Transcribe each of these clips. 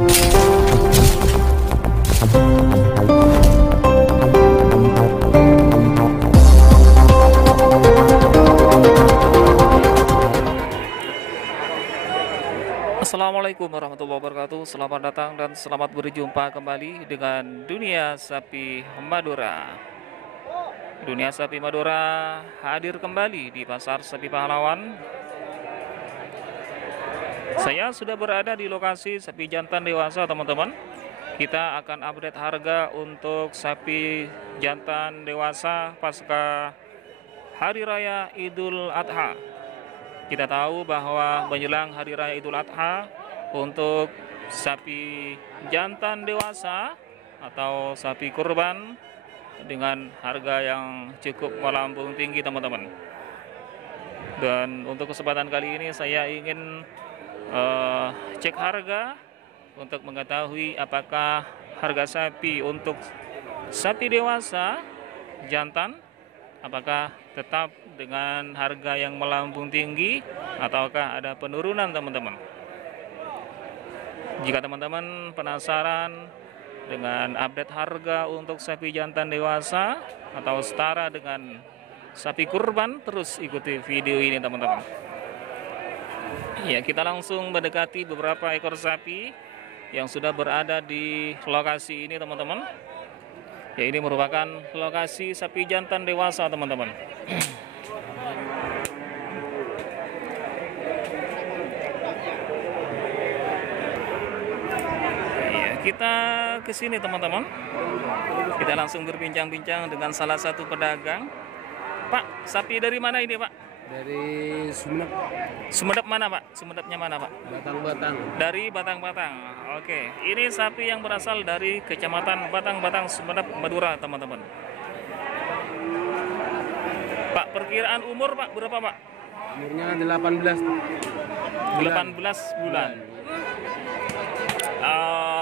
Assalamualaikum warahmatullahi wabarakatuh. Selamat datang dan selamat berjumpa kembali dengan Dunia Sapi Madura. Dunia Sapi Madura hadir kembali di Pasar Sapi Pahlawan. Saya sudah berada di lokasi sapi jantan dewasa, teman-teman. Kita akan update harga untuk sapi jantan dewasa pasca Hari Raya Idul Adha. Kita tahu bahwa menjelang Hari Raya Idul Adha, untuk sapi jantan dewasa atau sapi kurban dengan harga yang cukup melambung tinggi, teman-teman. Dan untuk kesempatan kali ini saya ingin cek harga untuk mengetahui apakah harga sapi untuk sapi dewasa jantan apakah tetap dengan harga yang melambung tinggi ataukah ada penurunan, teman-teman. Jika teman-teman penasaran dengan update harga untuk sapi jantan dewasa atau setara dengan sapi kurban, terus ikuti video ini, teman-teman. Ya, kita langsung mendekati beberapa ekor sapi yang sudah berada di lokasi ini, teman-teman. Ya, ini merupakan lokasi sapi jantan dewasa, teman-teman. Ya, kita ke sini, teman-teman. Kita langsung berbincang-bincang dengan salah satu pedagang. Pak, sapi dari mana ini, Pak? Dari Sumenep. Sumenep mana, Pak? Sumenepnya mana, Pak? Batang-Batang. Dari Batang-Batang. Oke, ini sapi yang berasal dari Kecamatan Batang-Batang, Sumenep, Madura, teman-teman. Pak, perkiraan umur, Pak, berapa, Pak? Umurnya 18 bulan.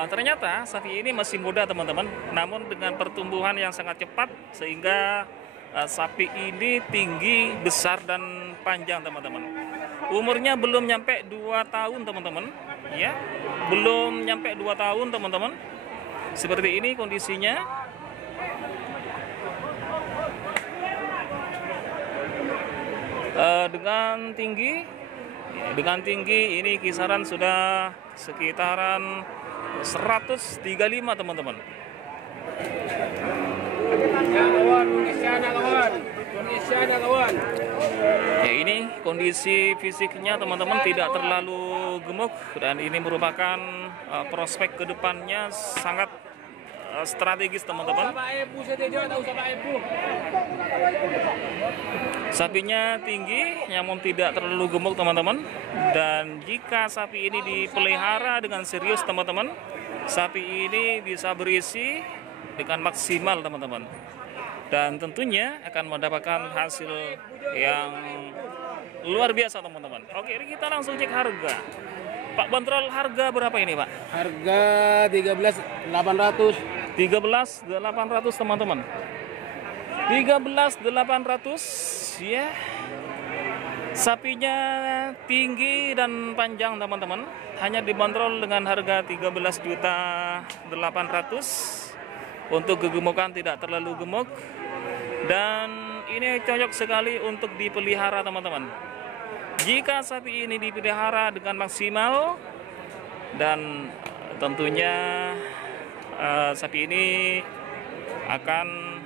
Ternyata sapi ini masih muda, teman-teman. Namun dengan pertumbuhan yang sangat cepat sehingga sapi ini tinggi, besar dan panjang, teman-teman. Umurnya belum nyampe 2 tahun, teman-teman. Ya, belum nyampe 2 tahun, teman-teman. Seperti ini kondisinya. Dengan tinggi ini kisaran sudah sekitaran 135, teman-teman. Ya, ini kondisi fisiknya, teman-teman, tidak terlalu gemuk dan ini merupakan prospek kedepannya sangat strategis, teman-teman. Sapinya tinggi namun tidak terlalu gemuk, teman-teman. Dan jika sapi ini dipelihara dengan serius, teman-teman, sapi ini bisa berisi dengan maksimal, teman-teman. Dan tentunya akan mendapatkan hasil yang luar biasa, teman-teman. Oke, ini kita langsung cek harga. Pak, bandrol harga berapa ini, Pak? Harga 13.800. 13.800, teman-teman. 13.800 ya. Sapinya tinggi dan panjang, teman-teman. Hanya dibanderol dengan harga 13.800.000. Untuk kegemukan tidak terlalu gemuk. Dan ini cocok sekali untuk dipelihara, teman-teman. Jika sapi ini dipelihara dengan maksimal dan tentunya sapi ini akan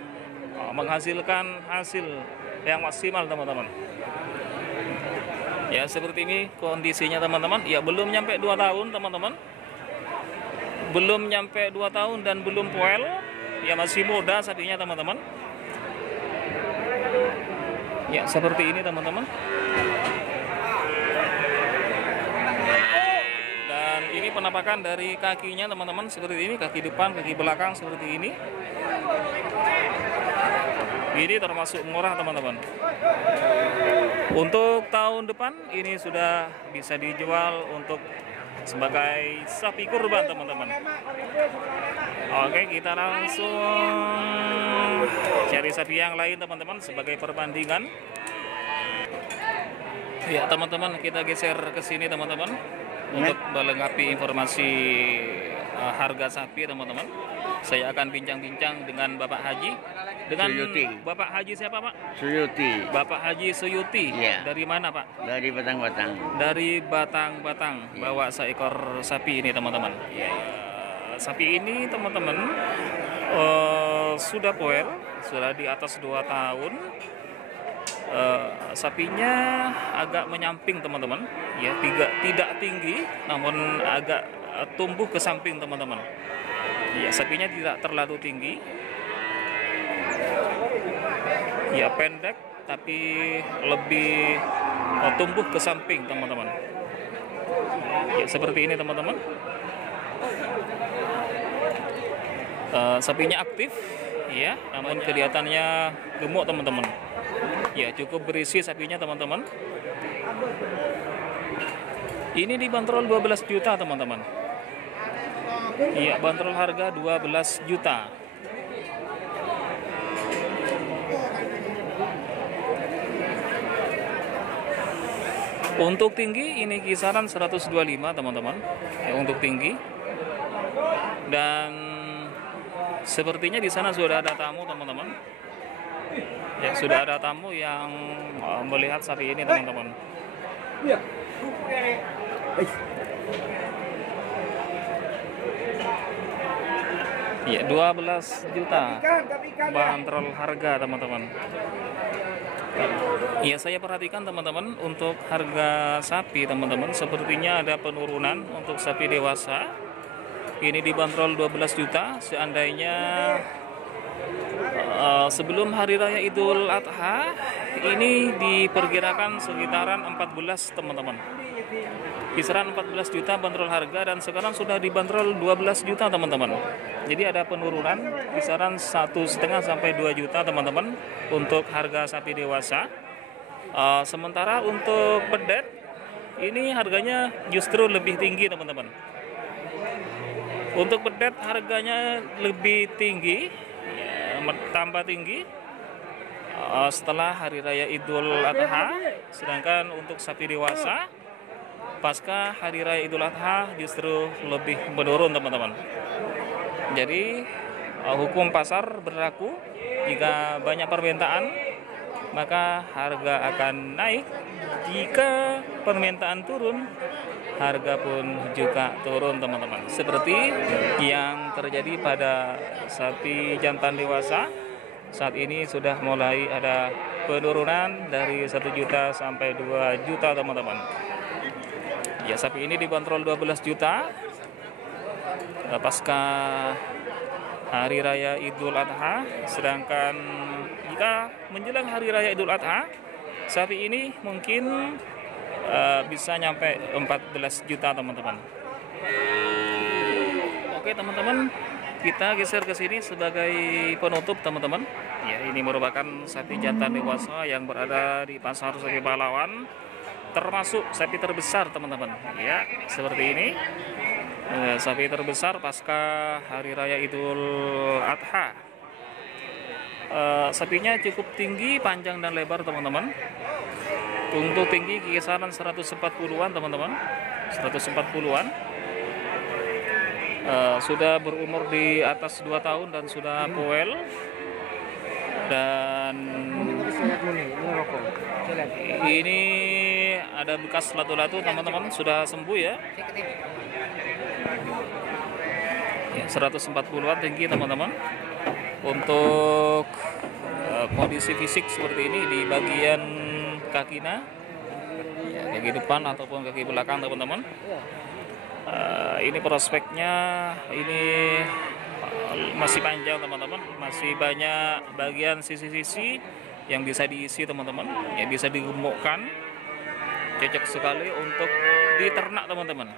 menghasilkan hasil yang maksimal, teman-teman. Ya, seperti ini kondisinya, teman-teman. Ya, belum nyampe 2 tahun, teman-teman. Belum nyampe 2 tahun dan belum poel. Ya, masih muda sapinya, teman-teman. Ya, seperti ini, teman-teman. Dan ini penampakan dari kakinya, teman-teman, seperti ini. Kaki depan, kaki belakang seperti ini. Ini termasuk murah, teman-teman. Untuk tahun depan ini sudah bisa dijual untuk sebagai sapi kurban, teman-teman. Oke, kita langsung cari sapi yang lain, teman-teman, sebagai perbandingan. Ya, teman-teman, kita geser ke sini, teman-teman, untuk melengkapi informasi harga sapi teman-teman. Saya akan bincang-bincang dengan Bapak Haji. Dengan Suyuti. Bapak Haji siapa Pak? Suyuti Bapak Haji Suyuti. Iya. Dari mana Pak? dari Batang-Batang. Dari Batang-Batang. Iya. Bawa seekor sapi ini teman-teman. Ya, sapi ini teman-teman sudah poel, sudah di atas 2 tahun. Sapinya agak menyamping teman-teman, ya tidak tinggi, namun agak tumbuh ke samping teman-teman. Ya, sapinya tidak terlalu tinggi, ya pendek tapi lebih tumbuh ke samping teman-teman. Ya seperti ini teman-teman. Sapinya aktif, ya, namun kelihatannya gemuk teman-teman. Ya cukup berisi sapinya teman-teman. Ini dibanderol 12 juta teman-teman. Iya, bandrol harga 12 juta. Untuk tinggi ini kisaran 125 teman-teman. Ya, untuk tinggi. Dan sepertinya di sana sudah ada tamu teman-teman. Ya, sudah ada tamu yang melihat sapi ini teman-teman. Ya, 12 juta bandrol harga teman-teman. Ya, saya perhatikan teman-teman, untuk harga sapi teman-teman sepertinya ada penurunan untuk sapi dewasa. Ini dibanderol 12 juta. Seandainya sebelum hari raya Idul Adha ini diperkirakan sekitaran 14 teman-teman. Kisaran 14 juta bandrol harga, dan sekarang sudah dibanderol 12 juta teman-teman. Jadi ada penurunan kisaran 1,5 sampai 2 juta teman-teman untuk harga sapi dewasa. Sementara untuk pedet ini harganya justru lebih tinggi teman-teman. Untuk pedet harganya lebih tinggi, ya, tambah tinggi setelah hari raya Idul Adha. Sedangkan untuk sapi dewasa pasca hari raya Idul Adha justru lebih menurun teman-teman. Jadi hukum pasar berlaku, jika banyak permintaan maka harga akan naik, jika permintaan turun harga pun juga turun teman-teman. Seperti yang terjadi pada sapi jantan dewasa, saat ini sudah mulai ada penurunan dari 1 juta sampai 2 juta teman-teman. Ya, sapi ini dibanderol 12 juta pasca hari raya Idul Adha. Sedangkan jika menjelang hari raya Idul Adha, sapi ini mungkin bisa nyampe 14 juta teman-teman. Oke teman-teman, kita geser ke sini sebagai penutup teman-teman. Ya, ini merupakan sapi jantan dewasa yang berada di Pasar Segi Pahlawan, termasuk sapi terbesar teman-teman. Ya, seperti ini. Sapi terbesar pasca hari raya Idul Adha. Sapinya cukup tinggi, panjang dan lebar teman-teman. Untuk tinggi kisaran 140-an teman-teman, 140-an. Sudah berumur di atas 2 tahun dan sudah poel. Dan ini ada bekas latu-latu teman-teman, sudah sembuh ya. Ya, 140-an tinggi teman-teman. Untuk kondisi fisik seperti ini di bagian kakinya, ya, kaki depan ataupun kaki belakang teman-teman. Ini prospeknya ini masih panjang teman-teman, masih banyak bagian sisi-sisi yang bisa diisi teman-teman, yang bisa digemukkan. Cocok sekali untuk diternak teman-teman,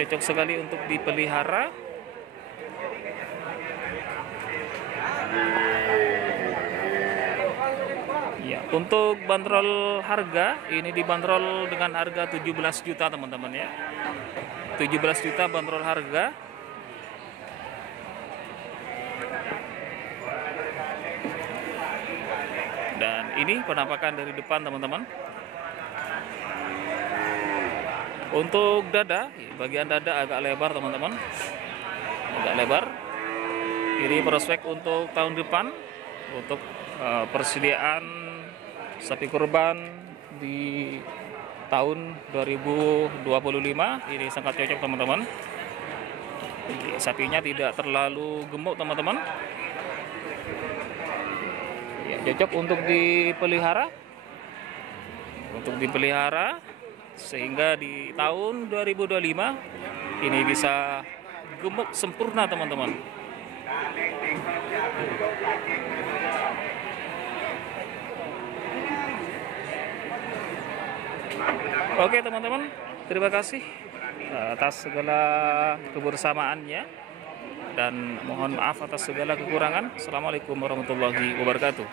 cocok sekali untuk dipelihara. Ya, untuk bandrol harga ini dibanderol dengan harga 17 juta teman-teman ya. 17 juta bandrol harga. Dan ini penampakan dari depan teman-teman. Untuk dada, bagian dada agak lebar teman-teman, agak lebar. Ini prospek untuk tahun depan, untuk persediaan sapi kurban di tahun 2025 ini sangat cocok teman-teman. Sapinya tidak terlalu gemuk teman-teman, ya, cocok untuk dipelihara, sehingga di tahun 2025 ini bisa gemuk sempurna teman-teman. Oke teman-teman, terima kasih atas segala kebersamaannya dan mohon maaf atas segala kekurangan. Assalamualaikum warahmatullahi wabarakatuh.